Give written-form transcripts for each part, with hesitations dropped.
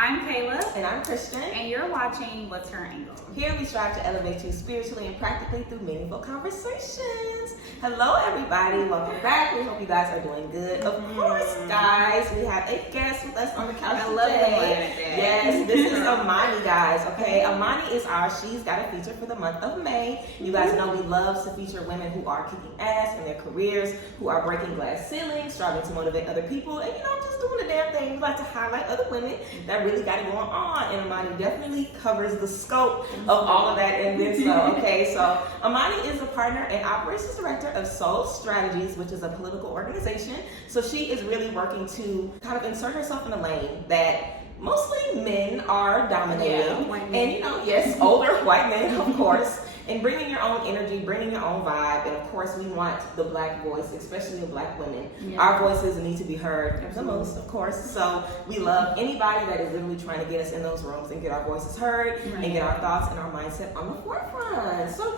I'm Kayla. And I'm Christian. And you're watching What's Her Angle? Here we strive to elevate you spiritually and practically through meaningful conversations. Hello everybody, welcome back. We hope you guys are doing good. Of course, guys, we have a guest with us on the couch today. Yes, this is Amani, guys. Okay, Amani is she's got a feature for the month of May. You guys know we love to feature women who are kicking ass in their careers, who are breaking glass ceilings, striving to motivate other people, and just doing the damn thing. We like to highlight other women that really got it going on, and Amani definitely covers the scope of all of that in this. Okay, so Amani is a partner and operations director of Soul Strategies, which is a political organization. So she is really working to kind of insert herself in a lane that mostly men are dominating, and yes, older white men, of course. And bringing your own energy, bringing your own vibe, and of course we want the black voice, especially the black women. Yeah. Our voices need to be heard the most, of course. So we love anybody that is literally trying to get us in those rooms and get our voices heard and get our thoughts and our mindset on the forefront. So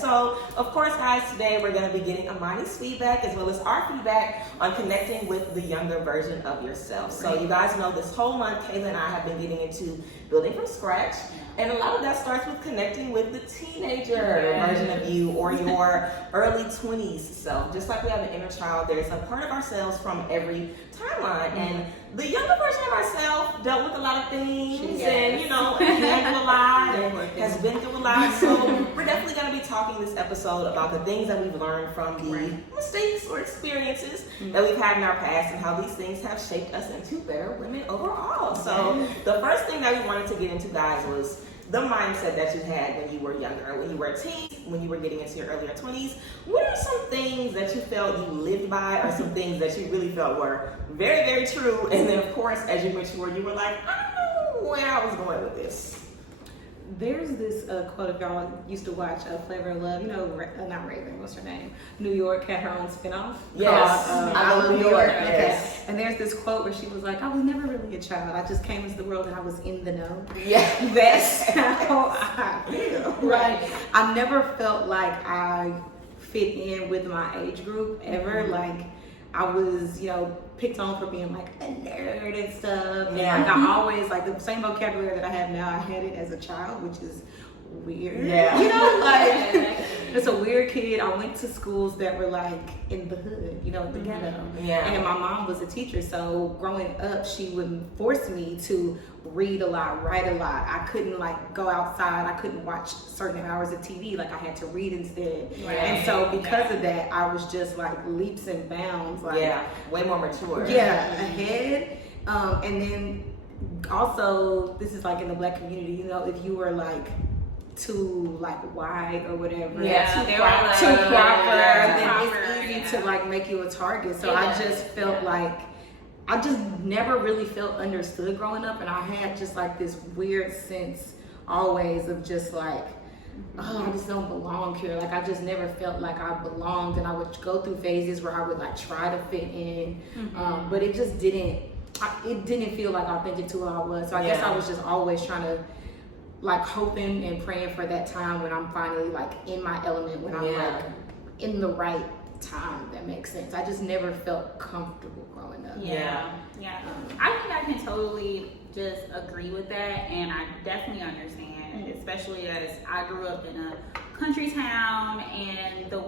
so of course guys, today we're going to be getting Amani's feedback as well as our feedback on connecting with the younger version of yourself. So you guys know this whole month, Kayla and I have been getting into building from scratch. And a lot of that starts with connecting with the teenager version of you or your early 20s self. Just like we have an inner child, there's a part of ourselves from every timeline. And the younger version of ourselves dealt with a lot of things and, handled a lot and has been through a lot. So we're definitely going to be talking this episode about the things that we've learned from the mistakes or experiences that we've had in our past and how these things have shaped us into better women overall. So the first thing that we wanted to get into, guys, was the mindset that you had when you were younger, when you were a teen, when you were getting into your earlier 20s. What are some things that you felt you lived by, or some things that you really felt were very, very true? And then, of course, as you matured, you were like, I don't know where I was going with this. There's this quote, if y'all used to watch Flavor of Love, not Raven, what's her name? New York had her own spinoff. Yes, I love New York. Yes. Okay. And there's this quote where she was like, I was never really a child. I just came into the world and I was in the know. Yeah. That's how I feel. Right. I never felt like I fit in with my age group ever. Like, I was, picked on for being like a nerd and stuff. Yeah. And I always, like, the same vocabulary that I have now, I had it as a child, which is weird. Yeah. It's a weird kid. I went to schools that were like in the hood, the ghetto. Yeah. And my mom was a teacher, so growing up, she would force me to read a lot, write a lot. I couldn't go outside. I couldn't watch certain hours of TV. I had to read instead. Right. And so because of that, I was just leaps and bounds. Way more mature. Yeah, ahead. And then also, this is in the black community, if you were too white or whatever, too proper, then it's easy to make you a target. So I just felt I just never really felt understood growing up, and I had just this weird sense always of just I just don't belong here. I just never felt like I belonged, and I would go through phases where I would try to fit in, but it just didn't. It didn't feel authentic to who I was. So I guess I was just always trying to hoping and praying for that time when I'm finally in my element, when I'm in the right time, if that makes sense. I just never felt comfortable growing up. Yeah. I think I can totally just agree with that, and I definitely understand, especially as I grew up in a country town, and the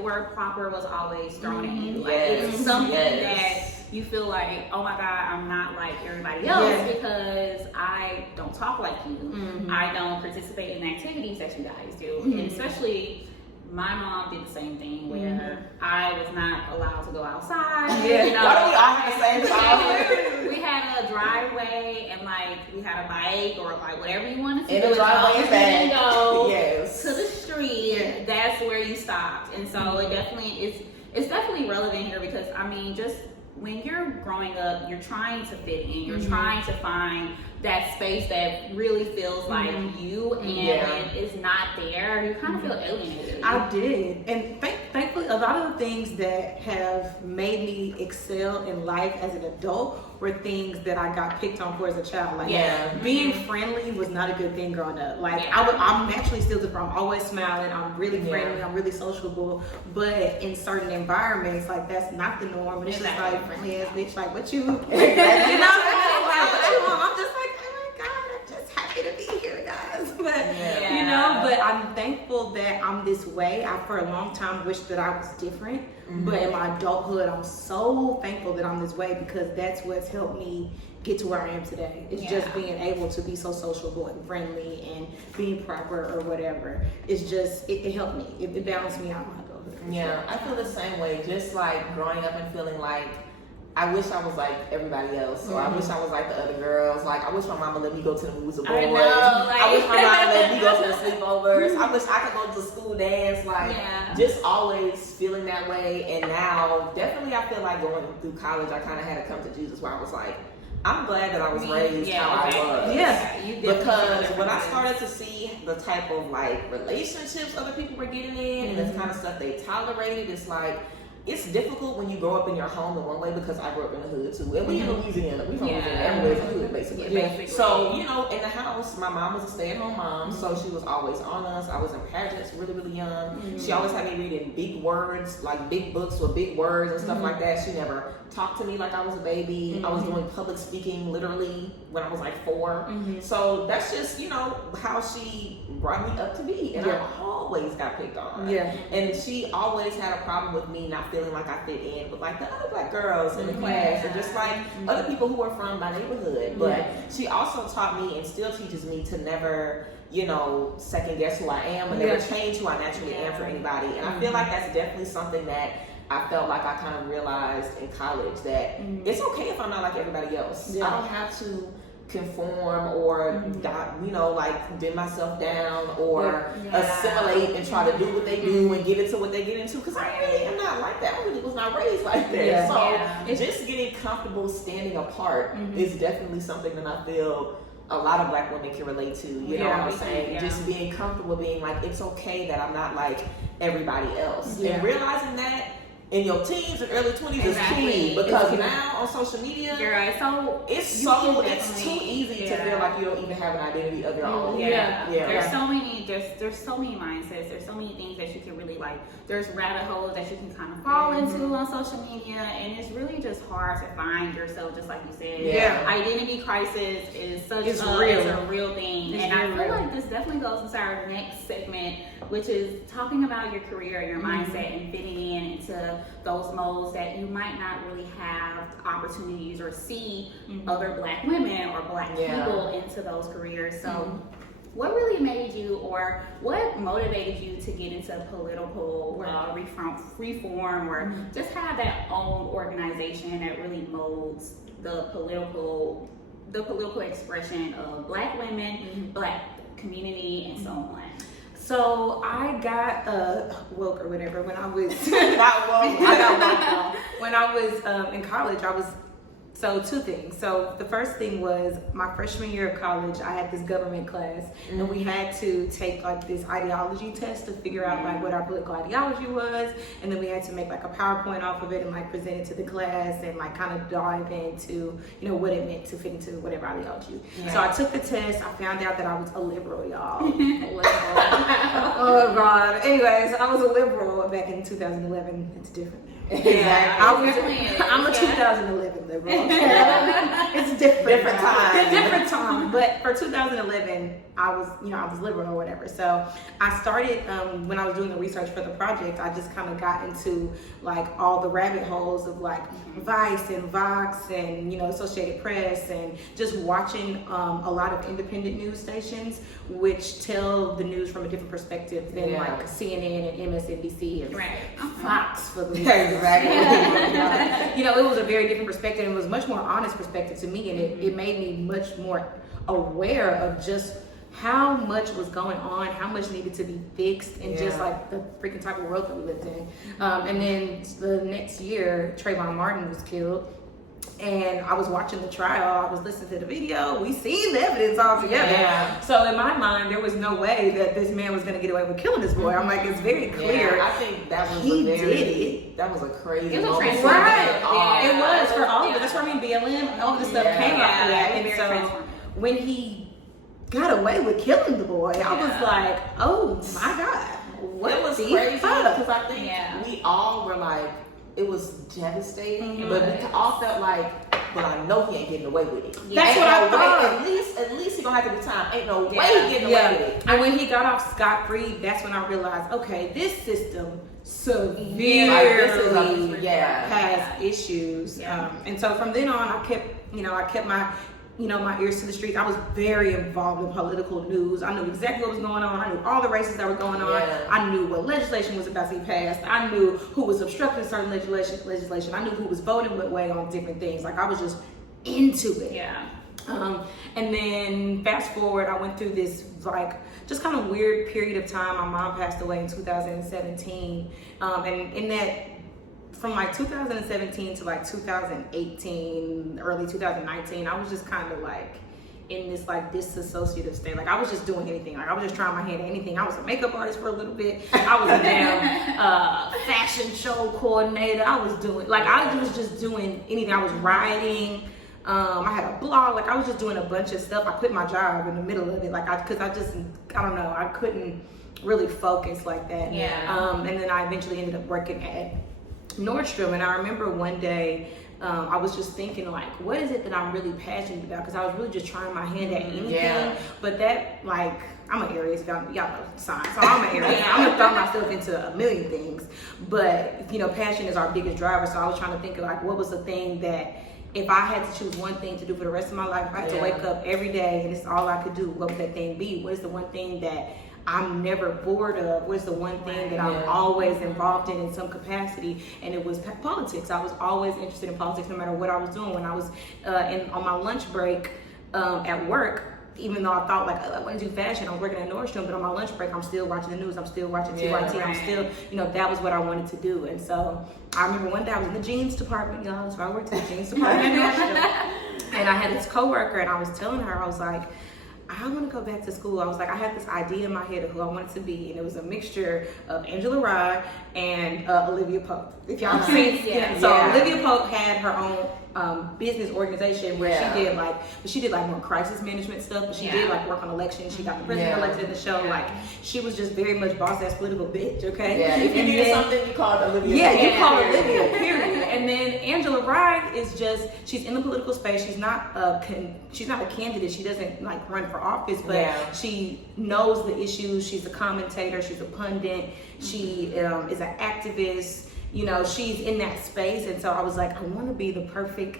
word proper was always thrown at you. It's something that you feel oh my God, I'm not like everybody else because I don't talk like you. I don't participate in activities that you guys do. And especially my mom did the same thing where I was not allowed to go outside. Why do we all have the same childhood? We had a driveway and we had a bike or whatever you wanted to do. In the driveway and go yes. to the street. That's where you stopped. And so it definitely it's definitely relevant here because just when you're growing up, you're trying to fit in. You're trying to find that space that really feels like you, and when it's not there, you kind of feel alienated. I did, and thankfully, a lot of the things that have made me excel in life as an adult were things that I got picked on for as a child. Being friendly was not a good thing growing up. I'm naturally still different. I'm always smiling. I'm really friendly. I'm really sociable. But in certain environments, that's not the norm. And it's just friendly ass bitch. What you? What you want? I'm just I'm thankful that I'm this way. I for a long time wished that I was different, but in my adulthood, I'm so thankful that I'm this way because that's what's helped me get to where I am today. It's just being able to be so sociable and friendly and being proper or whatever. It's just it helped me. It balanced me out in my adulthood. Yeah, I feel the same way. Just like growing up and feeling like I wish I was like everybody else. So I wish I was like the other girls. Like, I wish my mama let me go to the movies with boys. I wish my mama let me go to the sleepovers. I wish I could go to the school dance. Like, just always feeling that way. And now, definitely I feel like going through college, I kind of had to come to Jesus where I was like, I'm glad that I was raised how I was. Yeah. Because when I started to see the type of like relationships other people were getting in and the kind of stuff they tolerated, it's like, it's difficult when you grow up in your home in one way because I grew up in the hood too. And we in Louisiana. We from Louisiana. Everywhere's a hood basically. So, you know, in the house, my mom was a stay-at-home mom, so she was always on us. I was in pageants really, really young. She always had me reading big words, like big books with big words and stuff like that. She never talked to me like I was a baby. I was doing public speaking literally when I was like 4. So that's just, you know, how she brought me up to be. And I always got picked on. And she always had a problem with me not feeling like I fit in with like the other black girls in the class and just like other people who were from my neighborhood. But she also taught me and still teaches me to never, you know, second guess who I am and never change who I naturally am for anybody. And I feel like that's definitely something that I felt like I kind of realized in college, that it's okay if I'm not like everybody else. I don't have to conform or you know, like dim myself down or assimilate and try to do what they do and get into what they get into, because I really am not like that. I really was not raised like that. So just getting comfortable standing apart is definitely something that I feel a lot of black women can relate to. You know what I'm saying? Just being comfortable being like, it's okay that I'm not like everybody else. And realizing that in your teens and early 20s is key, because now on social media, it's too easy to feel like you don't even have an identity of your own. There's so many mindsets. There's so many things that you can really like. There's rabbit holes that you can kind of fall into on social media, and it's really just hard to find yourself. Just like you said, identity crisis is such a real thing, and I feel like this definitely goes into our next segment, which is talking about your career, your mindset, and fitting into those molds that you might not really have opportunities or see other black women or black people into those careers. So what really made you, or what motivated you to get into political reform or just have that own organization that really molds the political expression of black women, black community, and so on? So I got woke or whatever when I was not woke. I got woke when I was in college. So 2 things. So the first thing was my freshman year of college, I had this government class and we had to take like this ideology test to figure out like what our political ideology was, and then we had to make like a PowerPoint off of it and like present it to the class and like kind of dive into, you know, what it meant to fit into whatever ideology. So I took the test. I found out that I was a liberal, y'all. Oh God. Anyways, I was a liberal back in 2011. It's different now. I'm a 2011 liberal. It's different time. But for 2011, I was liberal or whatever. So I started when I was doing the research for the project. I just kind of got into like all the rabbit holes of like Vice and Vox and, you know, Associated Press, and just watching a lot of independent news stations which tell the news from a different perspective than like CNN and MSNBC and Fox for the you know, it was a very different perspective. It was much more honest perspective to me, and it made me much more aware of just how much was going on, how much needed to be fixed, and just like the freaking type of world that we lived in. And then the next year, Trayvon Martin was killed. And I was watching the trial, I was listening to the video, we seen the evidence all together. So in my mind, there was no way that this man was going to get away with killing this boy. I'm like, it's very clear. I think that was that was a crazy moment. It was for all of it. That's why I mean, BLM, all this stuff came after that. And so when he got away with killing the boy, I was like, oh my God. What it was crazy, because I think we all were like, it was devastating, but we all felt like, well, I know he ain't getting away with it. That's what I thought. At least he gonna gonna have to do time. Ain't no way he getting away with it. And when he got off scot-free, that's when I realized, okay, this system severely has issues. And so from then on, I kept my my ears to the streets. I was very involved in political news. I knew exactly what was going on. I knew all the races that were going on. I knew what legislation was about to be passed. I knew who was obstructing certain legislation. I knew who was voting what way on different things. Like, I was just into it. Yeah. And then fast forward, I went through this like just kind of weird period of time. My mom passed away in 2017. And in that, from like 2017 to like 2018, early 2019, I was just kind of like in this like disassociative state. Like, I was just doing anything. Like, I was just trying my hand at anything. I was a makeup artist for a little bit. I was a damn fashion show coordinator. I was just doing anything. I was writing. I had a blog. Like, I was just doing a bunch of stuff. I quit my job in the middle of it. Like, I don't know. I couldn't really focus like that. Yeah. And then I eventually ended up working at Nordstrom, and I remember one day I was just thinking, like, what is it that I'm really passionate about? Because I was really just trying my hand at anything. But that, like, I'm an Aries, y'all know signs, so I'm an Aries. I'm gonna throw myself into a million things, but passion is our biggest driver. So I was trying to think of, like, what was the thing that if I had to choose one thing to do for the rest of my life, if I had to wake up every day and it's all I could do, what would that thing be? What is the one thing that I'm never bored of? What's the one thing that I'm always involved in some capacity? And it was politics. I was always interested in politics, no matter what I was doing. When I was on my lunch break at work, even though I thought like I wouldn't do fashion, I was working at Nordstrom, but on my lunch break, I'm still watching the news. I'm still watching TYT. I'm still, that was what I wanted to do. And so I remember one day I was in the jeans department, y'all. So I worked in the jeans department at Nordstrom, and I had this coworker, and I was telling her, I was like, I want to go back to school. I was like, I had this idea in my head of who I wanted to be, and it was a mixture of Angela Rye and Olivia Pope. If y'all seen it. So Olivia Pope had her own business organization where she did like more crisis management stuff, but she did like work on elections. She got the president elected in the show. Like, she was just very much boss ass political bitch, okay? Yeah, if you did something, you called Olivia. Yeah, you call Olivia, period. And then Angela Rye is just, she's in the political space. She's not a candidate. She doesn't like run for office, but she knows the issues. She's a commentator. She's a pundit. She is an activist. She's in that space, and so I was like, I want to be the perfect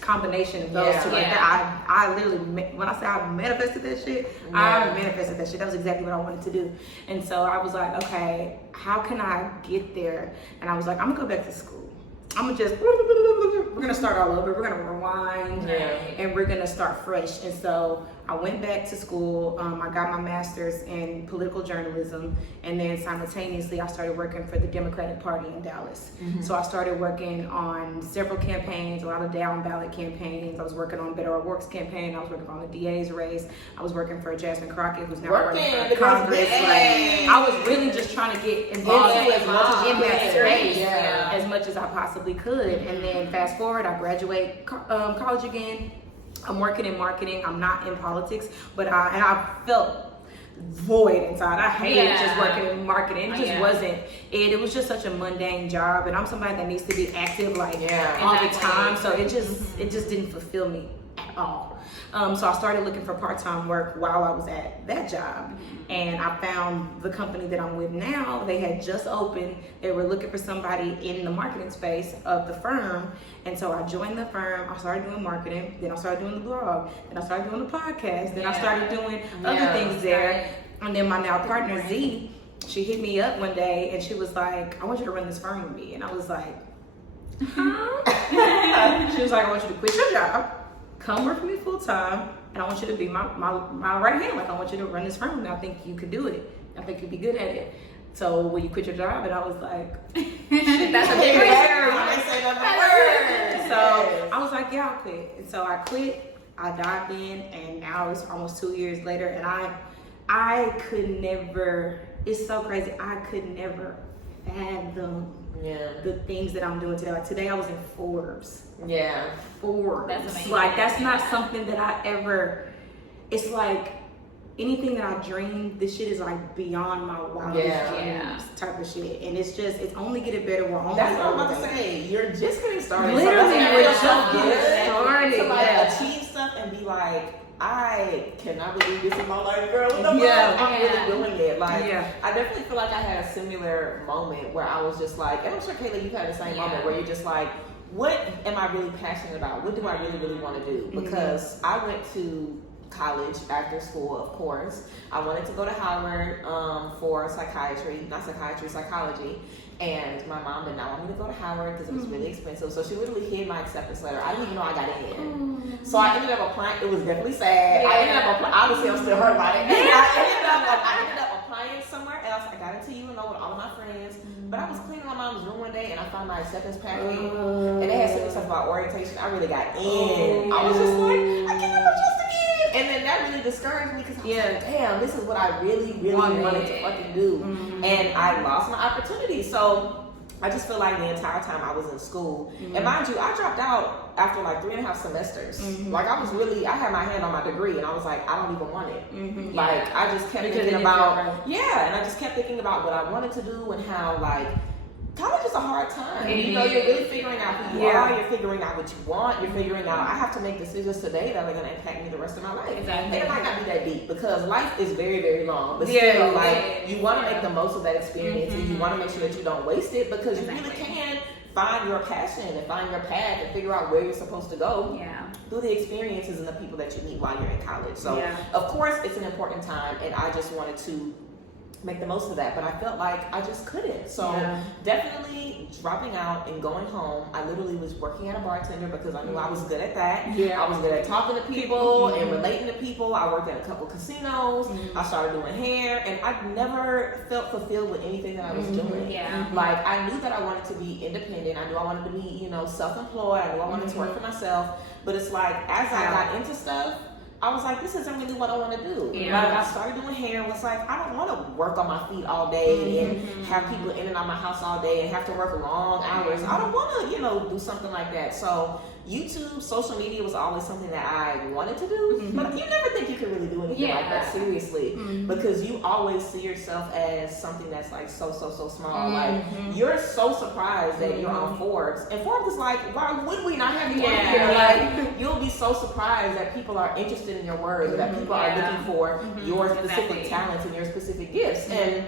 combination of those two. Like, I literally, when I say I manifested that shit, I manifested that shit. That was exactly what I wanted to do. And so I was like, okay, how can I get there? And I was like, I'm gonna go back to school. we're gonna start all over. We're gonna rewind, and we're gonna start fresh. And so I went back to school. I got my master's in political journalism, and then simultaneously I started working for the Democratic Party in Dallas. So I started working on several campaigns, a lot of down ballot campaigns. I was working on Better Works campaign. I was working on the DA's race. I was working for Jasmine Crockett, who's now working for Congress. Like, I was really just trying to get involved in that space as much as I possibly could. And then fast forward, I graduate college again. I'm working in marketing. I'm not in politics, but I felt void inside. I hated just working in marketing. It just wasn't it. It was just such a mundane job, and I'm somebody that needs to be active all the time. So it just didn't fulfill me at all. So I started looking for part-time work while I was at that job, and I found the company that I'm with now. They had just opened. They were looking for somebody in the marketing space of the firm, and so I joined the firm. I started doing marketing, then I started doing the blog, then I started doing the podcast, then I started doing other things there. And then my now partner Z, she hit me up one day and she was like, I want you to run this firm with me. And I was like, huh? She was like, I want you to quit your job, come work for me full time, and I want you to be my right hand. Like, I want you to run this firm with me. I think you could do it. I think you'd be good at it. So will you quit your job? And I was like, that's a big word. So I was like, yeah, I'll quit. And so I quit. I dived in, and now it's almost 2 years later, and I could never. It's so crazy. I could never fathom the things that I'm doing today. Like, today I was in Forbes. Forbes. That's amazing. Like, that's not something that I ever. It's like anything that I dreamed. This shit is like beyond my wildest dreams type of shit. And it's only getting better. We're only. That's what I'm about to say. You're just getting started. Literally, so we're just getting started. To like achieve stuff and be like, I cannot believe this in my life, girl. What the Yeah. fuck? I'm really doing it. Like, Yeah. I definitely feel like I had a similar moment where I was just like, and I'm sure Kayla, you've had the same moment where you're just like, what am I really passionate about? What do I really, really want to do? Because I went to college after school, of course. I wanted to go to Howard for psychiatry, psychology. And my mom did not want me to go to Howard because it was really expensive. So she literally hid my acceptance letter. I didn't even know I got in. So I ended up applying. It was definitely sad. I ended up applying. Obviously, I'm still hurt by it. I ended up applying somewhere else. I got into UNO with all of my friends. But I was cleaning my mom's room one day and I found my acceptance packet. And they had said stuff about orientation. I really got in. I was just like, I can't believe just again. And then that really discouraged me because I was like, damn, this is what I really, really wanted to fucking do. And I lost my opportunity. So I just feel like the entire time I was in school, and mind you, I dropped out after like 3.5 semesters. Like I had my hand on my degree and I was like, I don't even want it. Like I just kept thinking about, and I just kept thinking about what I wanted to do and how like, college is a hard time. You know, you're really figuring out who you are, you're figuring out what you want, you're figuring out, I have to make decisions today that are going to impact me the rest of my life. Exactly. And it might not be that deep because life is very, very long. But still, like, you want to make the most of that experience and you want to make sure that you don't waste it because you really can find your passion and find your path and figure out where you're supposed to go through the experiences and the people that you meet while you're in college. So, of course, it's an important time and I just wanted to make the most of that, but I felt like I just couldn't. So definitely dropping out and going home. I literally was working at a bartender because I knew I was good at that. I was good at talking to people and relating to people. I worked at a couple casinos. I started doing hair and I never felt fulfilled with anything that I was doing. Like I knew that I wanted to be independent. I knew I wanted to be, you know, self-employed. I knew I wanted to work for myself. But it's like as I got into stuff, I was like, this isn't really what I want to do. Like, I started doing hair and was like, I don't want to work on my feet all day and have people in and out my house all day and have to work long hours. I don't want to, you know, do something like that. So YouTube, social media was always something that I wanted to do, but you never think you could really do anything like that seriously because you always see yourself as something that's like so small. Like you're so surprised that you're on Forbes, and Forbes is like, why would we not have you on here? Like you'll be so surprised that people are interested in your work, that people are looking for your specific talents and your specific gifts, and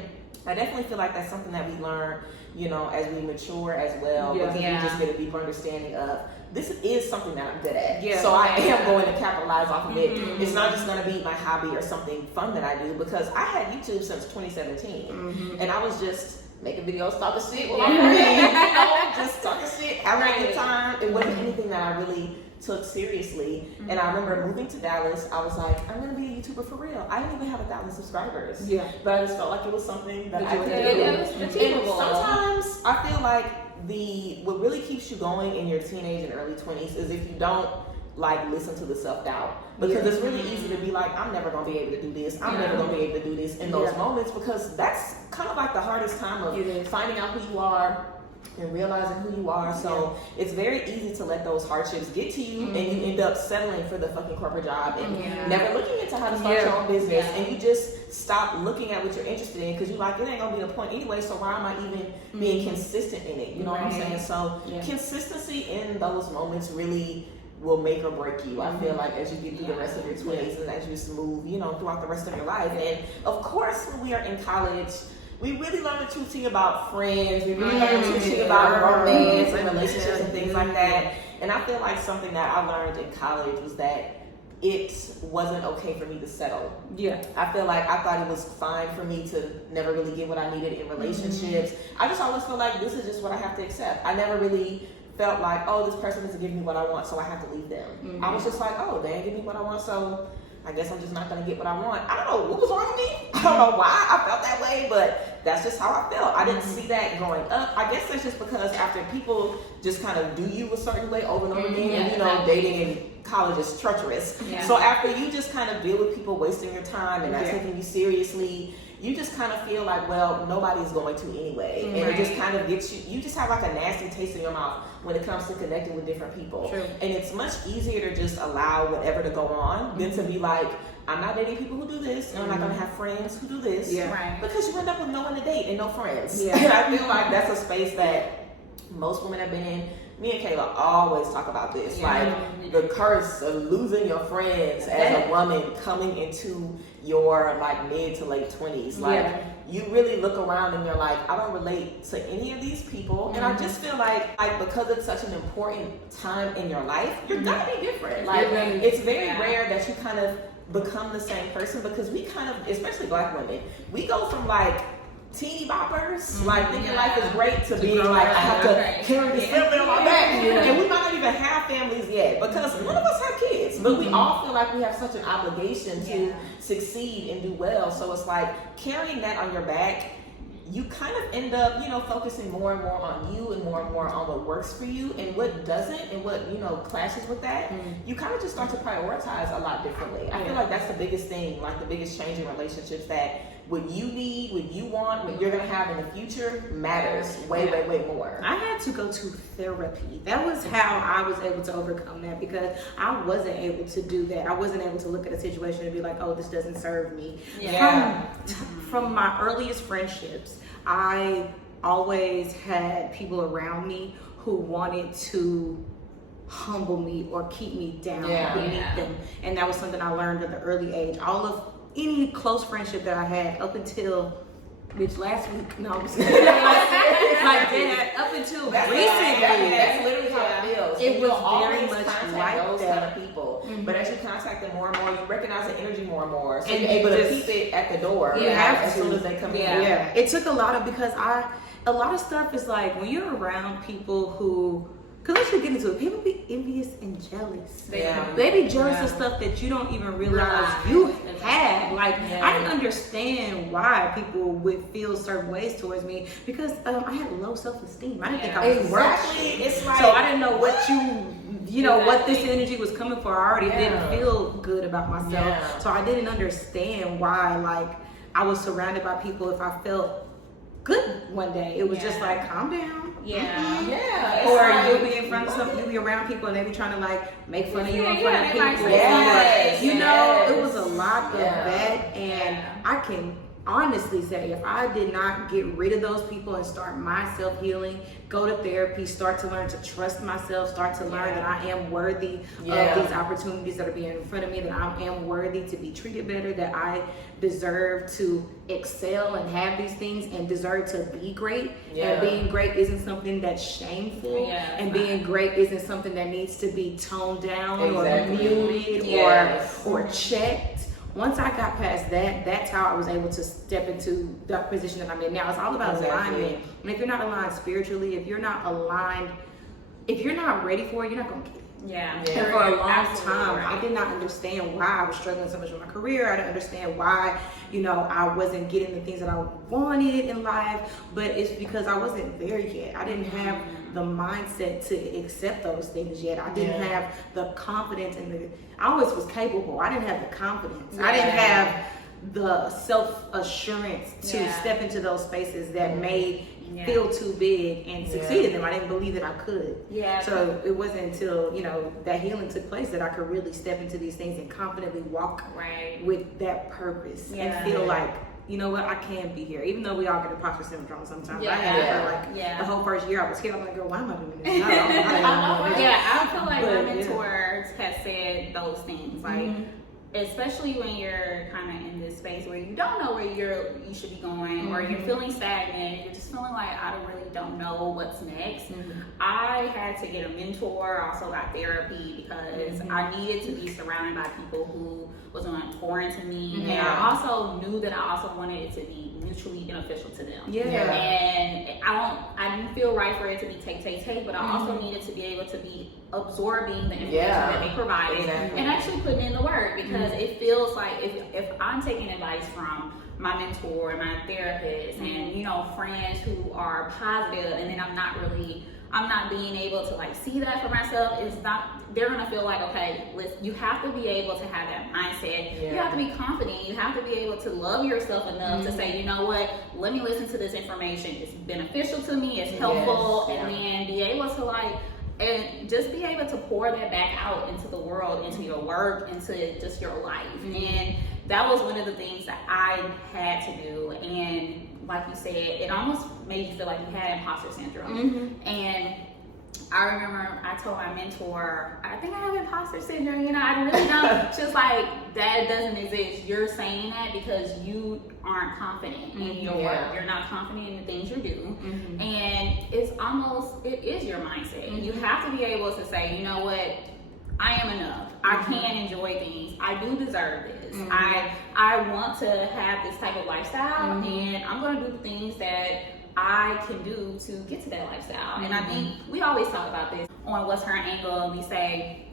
I definitely feel like that's something that we learn, you know, as we mature as well, because we just get a deeper understanding of this is something that I'm good at. So I am going to capitalize off of it. It's not just going to be my hobby or something fun that I do, because I had YouTube since 2017 and I was just making videos, talking shit with my friends, you know, just talking shit, having a good time. It wasn't anything that I really took seriously. And I remember moving to Dallas, I was like, I'm gonna be a YouTuber for real. I didn't even have 1,000 subscribers. But I just felt like it was something that I could do. And sometimes I feel like what really keeps you going in your teenage and early 20s is if you don't like listen to the self-doubt, because it's really easy to be like, I'm never gonna be able to do this, I'm never gonna be able to do this in those moments, because that's kind of like the hardest time of finding out who you are and realizing who you are. So it's very easy to let those hardships get to you and you end up settling for the fucking corporate job and never looking into how to start your own business, and you just stop looking at what you're interested in because you're like, it ain't gonna be the point anyway, so why am I even being consistent in it? You know what I'm saying? So consistency in those moments really will make or break you. I feel like as you get through the rest of your 20s and as you just move, you know, throughout the rest of your life. And of course, when we are in college, we really learn the true thing about friends. We really learn the true thing about romance and relationships and things like that. And I feel like something that I learned in college was that it wasn't okay for me to settle. I feel like I thought it was fine for me to never really get what I needed in relationships. I just always feel like this is just what I have to accept. I never really felt like, oh, this person isn't giving me what I want, so I have to leave them. I was just like, oh, they ain't giving me what I want, so I guess I'm just not gonna get what I want. I don't know what was wrong with me. I don't know why I felt that way, but that's just how I felt. I didn't see that growing up. I guess that's just because after people just kind of do you a certain way over and over again, and you know, dating in college is treacherous. So after you just kind of deal with people wasting your time and not taking you seriously, you just kind of feel like, well, nobody's going to anyway. And it just kind of gets you just have like a nasty taste in your mouth when it comes to connecting with different people. And it's much easier to just allow whatever to go on than to be like, I'm not dating people who do this, and I'm not going to have friends who do this. Because you end up with no one to date and no friends. And I feel like that's a space that most women have been in. me and Kayla always talk about this, like the curse of losing your friends as a woman coming into your like mid to late 20s. Like you really look around and you're like, I don't relate to any of these people. And I just feel like because it's such an important time in your life, you're gonna be different. Like it's very rare that you kind of become the same person, because we kind of, especially Black women, we go from like teeny boppers, like thinking life is great, to being like, I have to carry this family on my back. And we might not even have families yet, because none of us have kids, but we all feel like we have such an obligation to succeed and do well. So it's like carrying that on your back, you kind of end up, focusing more and more on you and more on what works for you, and what doesn't, and what, clashes with that. You kind of just start to prioritize a lot differently. I feel like that's the biggest thing, like the biggest change in relationships, that what you need, what you want, what you're going to have in the future matters way more. I had to go to therapy. That was how I was able to overcome that, because I wasn't able to do that. I wasn't able to look at a situation and be like, oh, this doesn't serve me. From my earliest friendships, I always had people around me who wanted to humble me or keep me down beneath them. And that was something I learned at an early age. All of any close friendship that I had up until, which last week, no, I'm just kidding. Like that, up until recently. That's literally how it feels. It was always very much contact like those that. kind of people. But as you contact them more and more, you recognize the energy more and more. So And you're able to just- keep it at the door. You have as to. soon as they come in. Yeah, it took a lot of, because a lot of stuff is like, when you're around people who, because let's just get into it, people be envious and jealous. They be jealous of stuff that you don't even realize you have. Like, I didn't understand why people would feel certain ways towards me, because I had low self-esteem. I didn't think I was worth it. It's like, So I didn't know what what this energy was coming for. I already didn't feel good about myself. So I didn't understand why, like, I was surrounded by people. If I felt good one day, it was just like, calm down. Or like, you'll be in front of you'll be around people and they be trying to like make fun of you in front of people. It was a lot of that, and I can honestly say, if I did not get rid of those people and start my self-healing, go to therapy, start to learn to trust myself, start to learn that I am worthy of these opportunities that are being in front of me, that I am worthy to be treated better, that I deserve to excel and have these things and deserve to be great. And being great isn't something that's shameful. And being great isn't something that needs to be toned down or muted or checked. Once I got past that, that's how I was able to step into the position that I'm in now. It's all about alignment. And if you're not aligned spiritually, if you're not aligned, if you're not ready for it, you're not going to get it. And for a long time, I did not understand why I was struggling so much with my career. I didn't understand why, I wasn't getting the things that I wanted in life. But it's because I wasn't there yet. I didn't have the mindset to accept those things yet. I didn't have the confidence I always was capable. I didn't have the confidence. I didn't have the self-assurance to step into those spaces that made feel too big and succeed in them. I didn't believe that I could. So it wasn't until, that healing took place that I could really step into these things and confidently walk with that purpose and feel like, you know what, I can be here. Even though we all get imposter syndrome sometimes. I had it for the whole first year I was here. I'm like, girl, why am I doing this? I feel like my mentors have said those things. Like, especially when you're kind of in this space where you don't know where you should be going, or you're feeling stagnant, you're just feeling like I don't know what's next. I had to get a mentor. I also got therapy because I needed to be surrounded by people who was going to pour into me, and I also knew that I also wanted it to be mutually beneficial to them. And I didn't feel right for it to be take, but I also needed to be able to be absorbing the information that they provided and actually putting in the work, because it feels like if I'm taking advice from my mentor and my therapist and friends who are positive, and then I'm not being able to like see that for myself, they're gonna feel like, okay, listen, you have to be able to have that mindset. You have to be confident. You have to be able to love yourself enough to say, you know what, let me listen to this information. It's beneficial to me. It's helpful, and then be able to and just be able to pour that back out into the world, into your work, into just your life. And that was one of the things that I had to do. And like you said, it almost made you feel like you had imposter syndrome. And I remember I told my mentor, I think I have imposter syndrome, you know, I really don't. She was like, that doesn't exist. You're saying that because you aren't confident in your work. You're not confident in the things you do. And it is your mindset. You have to be able to say, you know what, I am enough. I can enjoy things. I do deserve this. I want to have this type of lifestyle, and I'm going to do the things that I can do to get to that lifestyle. And I think we always talk about this on What's Her Angle, and we say,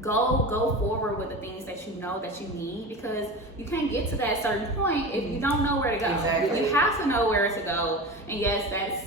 go forward with the things that you know that you need, because you can't get to that certain point if you don't know where to go. Exactly. You have to know where to go. And yes, that's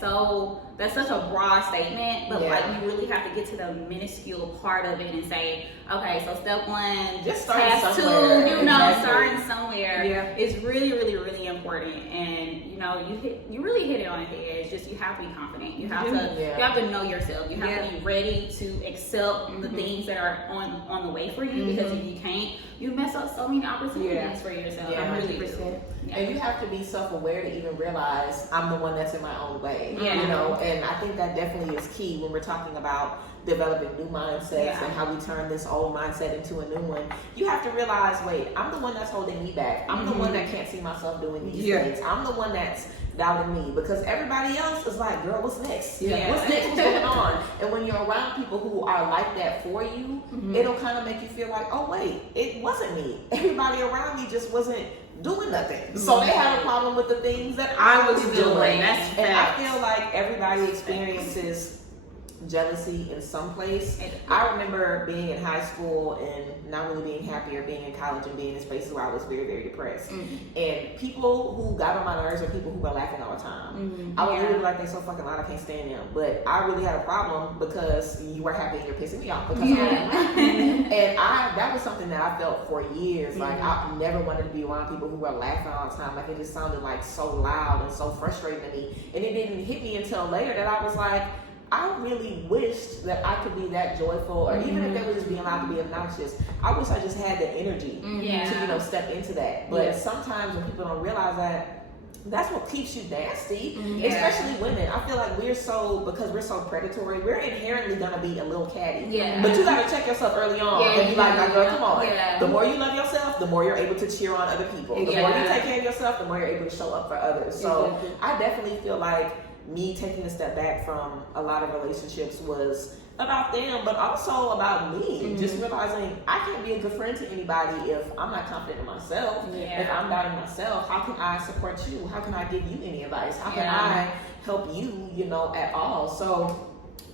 such a broad statement, but like you really have to get to the minuscule part of it and say, okay, so step one, just start task somewhere. 2, you know, starting somewhere is Yeah. really, really, really important. And you know, you really hit it on the head. It's just you have to be confident. You have to know yourself. You have to be ready to accept the things that are on the way for you, because if you can't, you mess up so many opportunities for yourself. Yeah, 100%. And you have to be self-aware to even realize I'm the one that's in my own way. You know, and I think that definitely is key when we're talking about developing new mindsets and how we turn this old mindset into a new one. You have to realize, wait, I'm the one that's holding me back. I'm the one that can't see myself doing these things. I'm the one that's doubting me, because everybody else is like, girl, what's next? What's next? What's going on? And when you're around people who are like that for you, it'll kind of make you feel like, oh wait, it wasn't me. Everybody around me just wasn't doing nothing. So they had a problem with the things that I was doing. And I feel like everybody experiences jealousy in some place. I remember being in high school and not really being happy, or being in college and being in spaces where I was very, very depressed. And people who got on my nerves are people who were laughing all the time. I was really like, they're so fucking loud, I can't stand them. But I really had a problem because you were happy and you're pissing me off because and that was something that I felt for years. Like I never wanted to be around people who were laughing all the time. Like it just sounded like so loud and so frustrating to me. And it didn't hit me until later that I was like, I really wished that I could be that joyful, or even if they were just being allowed to be obnoxious, I wish I just had the energy to, you know, step into that. But sometimes when people don't realize that, that's what keeps you nasty, especially women. I feel like because we're so predatory, we're inherently gonna be a little catty. But you gotta check yourself early on and be like, nah, girl, come on. The more you love yourself, the more you're able to cheer on other people. The more you take care of yourself, the more you're able to show up for others. So I definitely feel like me taking a step back from a lot of relationships was about them, but also about me. Just realizing I can't be a good friend to anybody if I'm not confident in myself. If I'm doubting myself, how can I support you? How can I give you any advice? How can I help you, you know, at all? So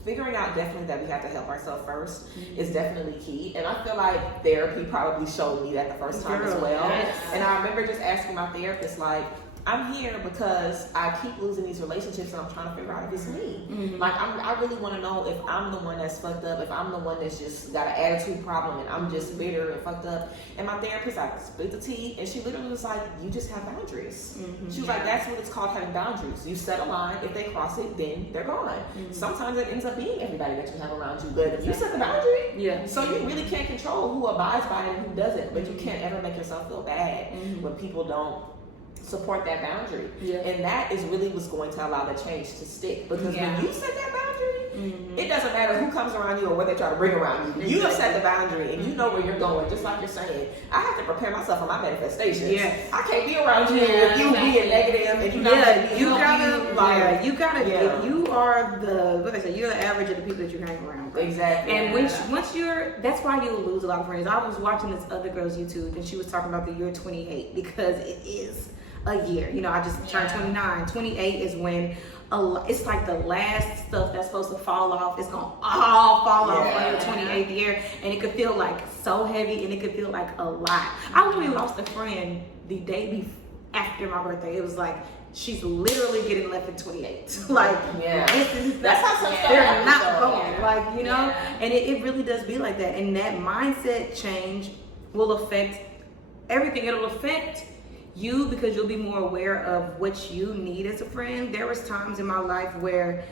figuring out definitely that we have to help ourselves first is definitely key. And I feel like therapy probably showed me that the first time as well. And I remember just asking my therapist, like, I'm here because I keep losing these relationships and I'm trying to figure out if it's me. Like, I really want to know if I'm the one that's fucked up, if I'm the one that's just got an attitude problem and I'm just bitter and fucked up. And my therapist, I split the tea, and she literally was like, you just have boundaries. She was like, that's what it's called, having boundaries. You set a line, if they cross it, then they're gone. Sometimes it ends up being everybody that you have around you, but you set the boundary. So you really can't control who abides by it and who doesn't, but you can't ever make yourself feel bad when people don't support that boundary. And that is really what's going to allow the change to stick, because when you set that boundary, it doesn't matter who comes around you or what they try to bring around you. You have set the boundary and you know where you're going. Just like you're saying, I have to prepare myself for my manifestations. I can't be around you if you being negative and you not you are the, what they say, you're the average of the people that you hang around with. Exactly. And once you're, that's why you lose a lot of friends. I was watching this other girl's YouTube and she was talking about the year 28, because it is a year. You know, I just turned 29. 28 is when it's like the last stuff that's supposed to fall off. It's gonna all fall off on your 28th year, and it could feel like so heavy, and it could feel like a lot. I literally lost a friend the day after my birthday. It was like, she's literally getting left at 28. Like, that's how some stuff they're not going. Like, you know, and it really does be like that. And that mindset change will affect everything. It'll affect you, because you'll be more aware of what you need as a friend. There was times in my life where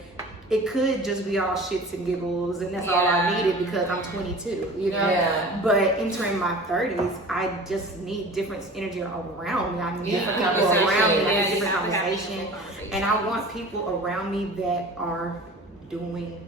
it could just be all shits and giggles, and that's all I needed because I'm 22, you know? But entering my 30s, I just need different energy around me. I need different people around me, I need different conversation. And I want people around me that are doing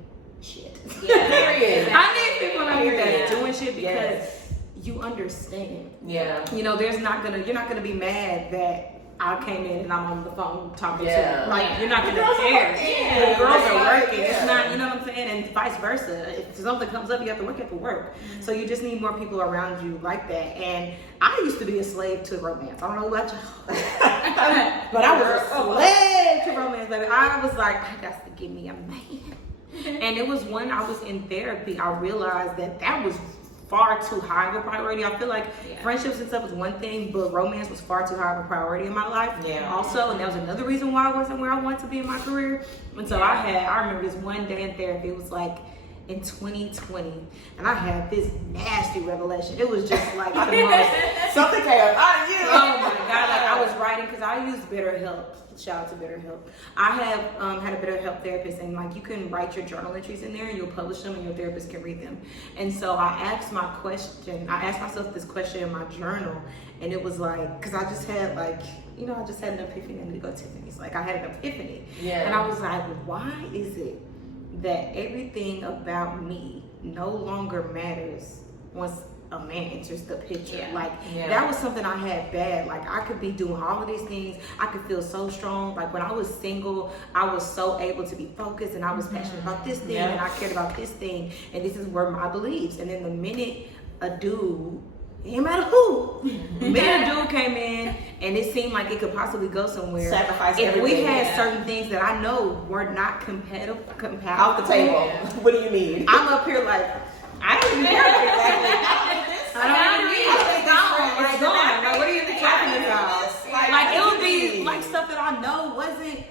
shit. Yeah. Period. I need people like Period. that doing shit because Yes. you understand. Yeah. You know, you're not gonna be mad that I came in and I'm on the phone talking Yeah. to you. Like, you're not The gonna girls are care. working. The girls are Yeah. working. It's Yeah. not, you know what I'm saying? And vice versa. If something comes up, you have to work, So you just need more people around you like that. And I used to be a slave to romance. I don't know about y'all. But I was a slave to romance, baby. I was like, I got to give me a man. And it was when I was in therapy, I realized that was far too high of a priority. I feel like friendships and stuff was one thing, but romance was far too high of a priority in my life. Yeah. Also, and that was another reason why I wasn't where I wanted to be in my career. And so I remember this one day in therapy. It was like in 2020, and I had this nasty revelation. It was just like the most. Something came up out of you. Oh my God! Like I was writing because I used BetterHelp. Shout out to BetterHelp. I have had a BetterHelp therapist, and like you can write your journal entries in there, and you'll publish them, and your therapist can read them. And so I asked myself this question in my journal, and it was like, because I just had like, I just had an epiphany. I need to go to Tiffany's. Like I had an epiphany, Yeah. and I was like, why is it that everything about me no longer matters once a man enters the picture? That was something I had bad. Like I could be doing all of these things, I could feel so strong. Like when I was single, I was so able to be focused, and I was passionate about this thing, and I cared about this thing, and this is where my beliefs. And then the minute a dude, it didn't matter who, the minute a dude came in and it seemed like it could possibly go somewhere, Sacrifice if we everything. had certain things that I know were not compatible Off the table. What do you need? I'm up here like, I don't even care about that. I don't even need it. It's gone. Like, what are you even talking about? Like, it would be like stuff that I know wasn't,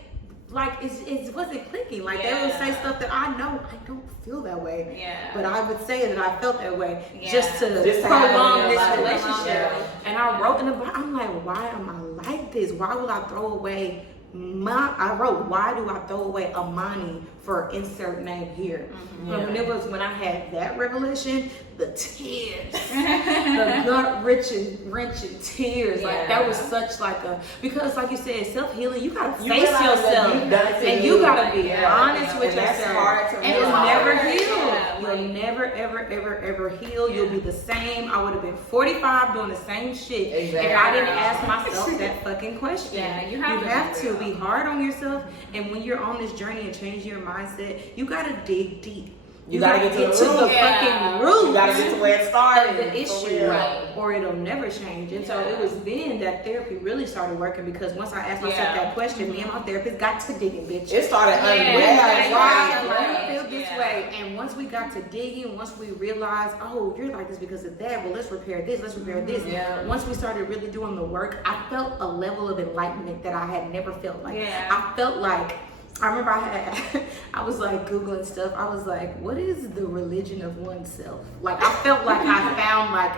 like, it wasn't clicking. Like, they would say stuff that I know I don't feel that way. Yeah. But I would say that I felt that way just to Just to prolong have this a relationship. relationship. And I wrote in the book, I'm like, why am I like this? Why will I throw away I wrote, why do I throw away Amani for insert name here? And when I had that revelation, the tears, the gut wrenching tears, like that was such like because like you said, self-healing, you gotta face yourself, and you gotta be honest with yourself, and you'll never heal. You'll never ever heal. You'll be the same. I would have been 45 doing the same shit if I didn't ask myself that fucking question. Yeah, you have to be hard on yourself, and when you're on this journey and changing your mindset, you gotta dig deep. You gotta get to the fucking root. You gotta get to where it started. The issue, or it'll never change. And so it was then that therapy really started working, because once I asked myself that question, me and my therapist got to digging, bitch. It started Why unraveling. do you feel this way? And once we got to digging, once we realized, oh, you're like this because of that, well, let's repair this, let's repair this. Once we started really doing the work, I felt a level of enlightenment that I had never felt. Like I felt like, I remember I was like Googling stuff. I was like, what is the religion of oneself? Like I felt like I found like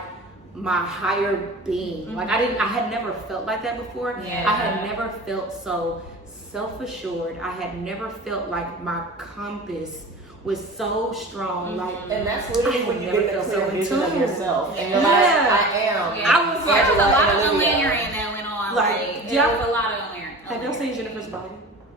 my higher being. Like I had never felt like that before. I had never felt so self-assured. I had never felt like my compass was so strong. Like, and that's literally when you get the clear vision of yourself. And you're like, I am. I was like, there was a lot of layering that went on. Like there was a lot of layering. Have y'all seen Jennifer's body?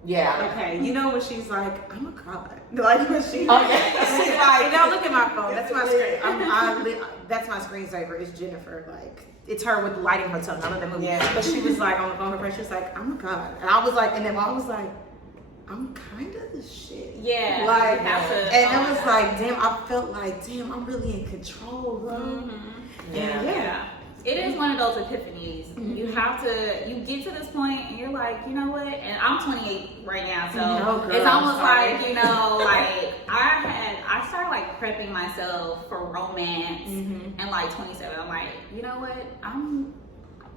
Yeah. Okay, you know when she's like, I'm a god. Like when she's she's like, y'all look at my phone. That's my screen. That's my screensaver. It's Jennifer. Like it's her with lighting her tongue. I love that movie. Yeah. But she was like on the phone with her. She was like, I'm a god, and I was like, and then mom was like, I'm kind of the shit. Yeah. Like, and I was like, damn. I felt like, damn, I'm really in control, bro. Yeah. It is one of those epiphanies. You get to this point and you're like, you know what? And I'm 28 right now, so it's almost like, like I started like prepping myself for romance and like 27. I'm like, you know what? I'm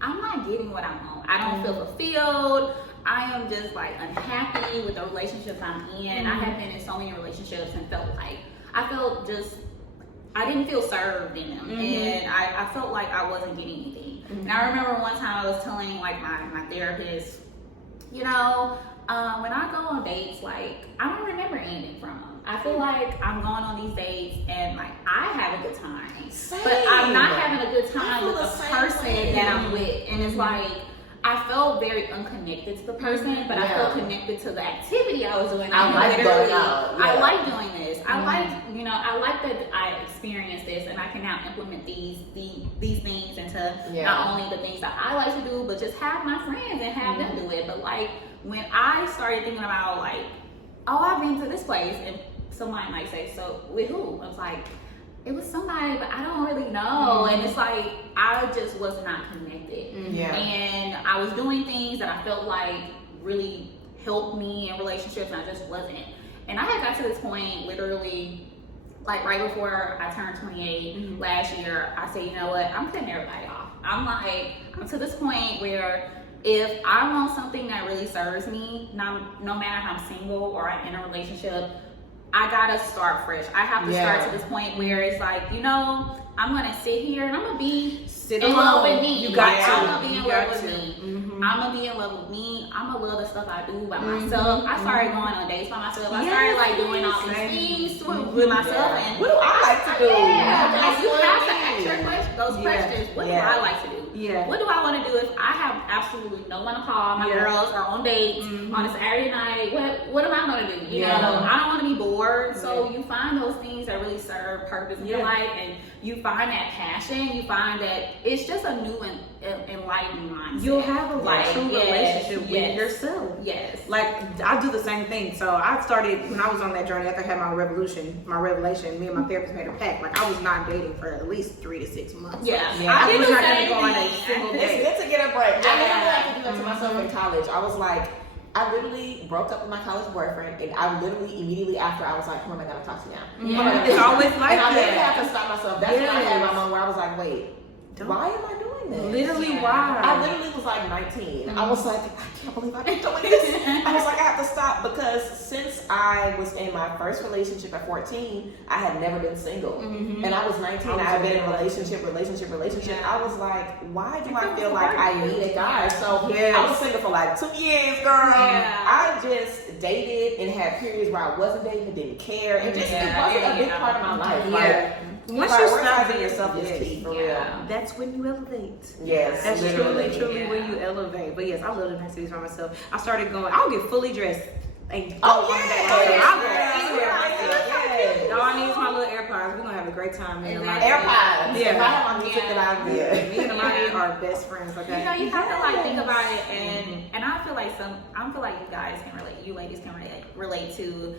not getting what I want. I don't feel fulfilled. I am just like unhappy with the relationships I'm in. I have been in so many relationships and I didn't feel served in them, and I felt like I wasn't getting anything. And I remember one time I was telling like my therapist, when I go on dates, like I don't remember anything from them. I feel like I'm going on these dates and like I have a good time, but I'm not having a good time with the person that I'm with, and it's like I felt very unconnected to the person, but I felt connected to the activity I was doing. I like going out. I like doing this. I like that I experienced this, and I can now implement these things into not only the things that I like to do, but just have my friends and have them do it. But like when I started thinking about like, oh, I've been to this place, and somebody might say, so with who? I was like, it was somebody, but I don't really know. And it's like, I just was not connected. And I was doing things that I felt like really helped me in relationships, and I just wasn't. And I had got to this point literally, like right before I turned 28 last year. I said, you know what, I'm cutting everybody off. I'm to this point where if I want something that really serves me, no matter if I'm single or I'm in a relationship, I gotta start fresh. I have to start to this point where it's like, you know, I'm gonna sit here and I'm gonna be in love with me. You got to. I'm gonna be in love with me. I'm gonna be in love with me. I'm gonna love the stuff I do by myself. I started going on dates by myself. I started like doing all these things with myself. And what do I like to do? Like, you have to ask those questions. What do I like to do? What do I want to do if I have absolutely no one to call? My girls are on dates on a Saturday night. What am I going to do? You know, I don't want to be bored. So you find those things that really serve purpose in your life, and you find that passion. You find that it's just a new and enlightened mindset. You'll have a true relationship with yourself. Like, I do the same thing. So I started when I was on that journey after I had my revelation. Me and my therapist made a pact. Like, I was not dating for at least 3 to 6 months. I was not going to go on a single date. It's good to get a break. I remember I could do that to myself in college. I was like, I literally broke up with my college boyfriend, and I literally immediately after I was like, who am I gonna talk to now? It's always like and that. I literally had to stop myself. That's when I had my moment where I was like, wait, why am I doing this? Literally, why? I literally was like 19. I was like, I can't believe I've been doing this. I was like, I have to stop, because since I was in my first relationship at 14, I had never been single. And I was 19, I had been in relationship. I was like, why do I feel like I need a guy? So I was single for like 2 years, girl. I just dated and had periods where I wasn't dating and didn't care. It just it wasn't a big part of my life. Like, once you stop prioritizing yourself is key, for real. That's when you elevate. Yes, that's literally. truly when you elevate. But yes, I love the activities by myself. I started going. I'll get fully dressed and go Oh, on a date. yeah. I'll go anywhere myself. All I need is my little AirPods. We're gonna have a great time. AirPods. Yeah. If I have my music, then I'm good. Me and Amani are best friends. Okay. You know, you have to like think about it, and I feel like you guys can relate. You ladies can relate to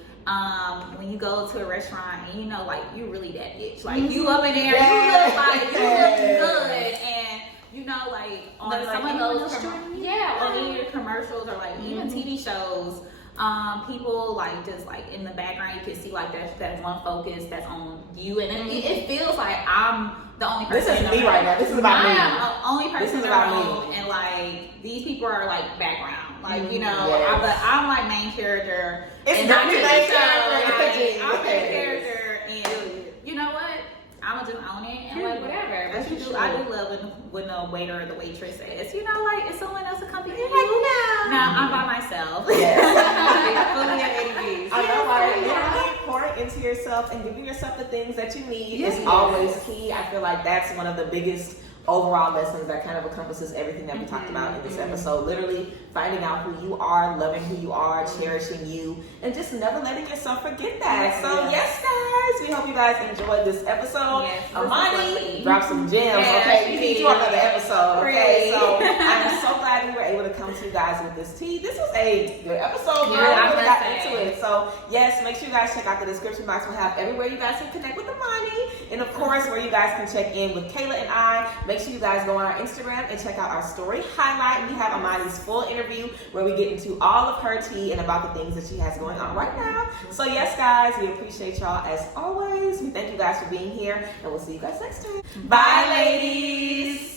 when you go to a restaurant and you know, like, you really that bitch. Like, you up in there, you look like you look good, and you know, like on some of those on any of your commercials or like even TV shows. People like just like in the background you can see like that one focus that's on you, and it feels like I'm the only person. This is me right now. This is about me. I'm the only person in the room, and like these people are like background, like you know. But I'm like main character. It's not the main character. I'm main character, and you know what? I'ma just own it and like whatever. But I do love when the waiter or the waitress says, you know, like, is someone else accompanying you? Like, no, I'm by myself. Fully at 80 I know, right? Literally pouring into yourself and giving yourself the things that you need is always key. I feel like that's one of the biggest overall lessons that kind of encompasses everything that we talked about in this episode. Literally finding out who you are, loving who you are, cherishing you, and just never letting yourself forget that. So yes, guys, we hope you guys enjoyed this episode. Amani dropped some gems. Okay, we need to do another episode. Okay, so I'm so glad we were able to come to you guys with this tea. This was a good episode. We really got into it. So yes, make sure you guys check out the description box. We'll have everywhere you guys can connect with Amani, and of course where you guys can check in with Kayla and I. Make sure you guys go on our Instagram and check out our story highlight. We have Amani's full interview where we get into all of her tea and about the things that she has going on right now. So yes, guys, we appreciate y'all as always. We thank you guys for being here, and we'll see you guys next time. Bye, ladies.